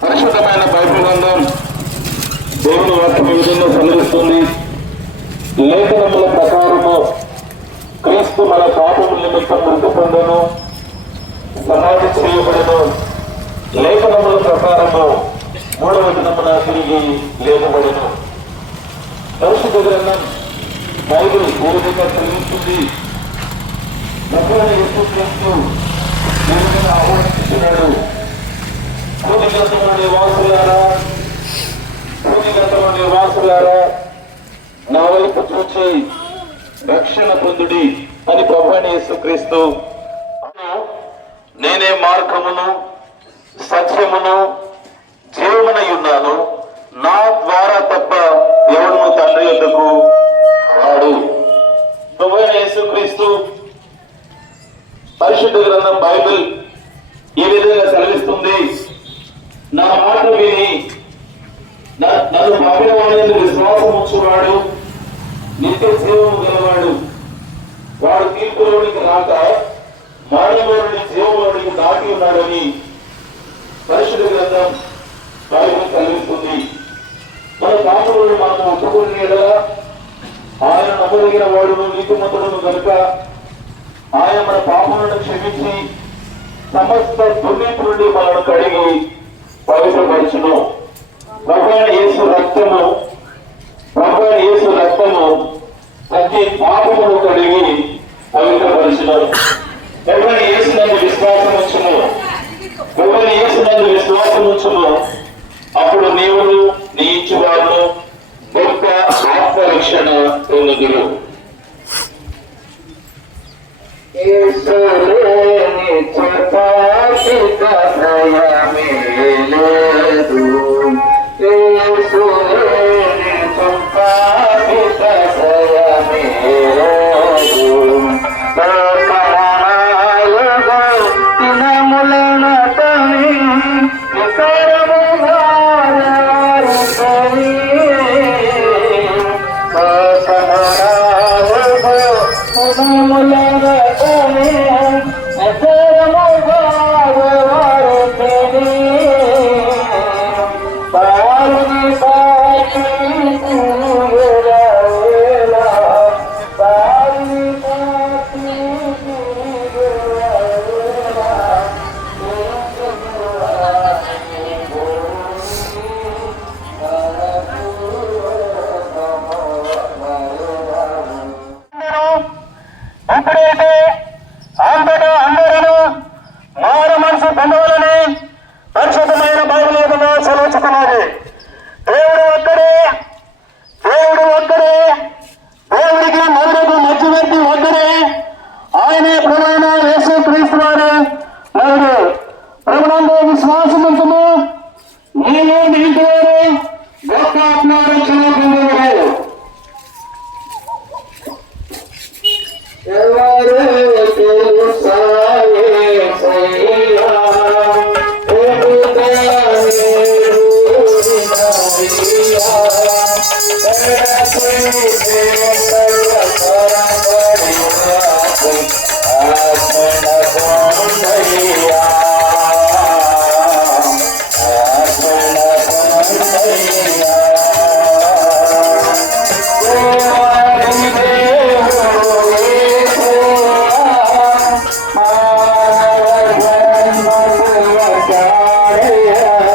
పరిశుద్ధమైన బైబిల్ గ్రంథం దేవుని వాక్యం విధంగా సెలవిస్తుంది లేఖనముల ప్రకారము క్రీస్తు మన పాపము నిమిత్తం మృతి పొందను సమాధి చేయబడను. లేఖనముల ప్రకారము మూడవ దినమున తిరిగి లేపబడను. పరిశుద్ధ గ్రంథం బైబిల్ ఏ విధంగా సెలవిస్తుంది ప్రభుత్వ యేసు క్రీస్తు ఆహ్వానిస్తున్నాడు భూమిగతము నివాసులారా భూమిగతము నివాసులారా నా వైపు చూచి రక్షణ పొందుడి అని ప్రభుని యేసుక్రీస్తు నేనే మార్గమును సత్యమును జీవమునై ఉన్నాను నా ద్వారా తప్ప ఎవడు తండ్రి ఎందుకు వాడు? ప్రభువైన యేసుక్రీస్తు పరిశుద్ధ గ్రంథం బైబిల్ ఈ విధంగా సెలవిస్తుంది. నా మాట విని నన్ను పంపిన వాడి విశ్వాసం ఉంచువాడు? నిత్య జీవము గలవాడు. వాడు తీర్పులోనికి రాక మరణంలోని జీవంలోనికి దాటి ఉన్నాడని పరిశుద్ధ గ్రంథం బైబిల్ కలిగిస్తుంది. మన పాపములను మనం ఒప్పుకునే ఆయన నమ్మదగిన వాడును నీతిమంతుడును కనుక ఆయన మన పాపములను క్షమించి సమస్త దుర్నీతి నుండి మనను కడిగి పవిత్రపరచును. ప్రభువైన యేసు రక్తము ప్రభువైన యేసు రక్తము ప్రతి పాపమును కడిగి పవిత్రపరచును. ప్రభువైన యేసు నందు విశ్వాసం ఉంచును ప్రభువైన యేసు నందు విశ్వాసం ఉంచును అప్పుడు నీవును నీ ఇచ్చువారును గొప్ప ఆత్మరక్షణ పొందుదురు. ఈశ్వరుని చపాతిక నయమే లేదు. ఈశ్వరుని చపాతిక నయమే లేదు. లోకమాయగా దినములనటని వికరముగా రారుకొని. ఇప్పుడైతే yeah.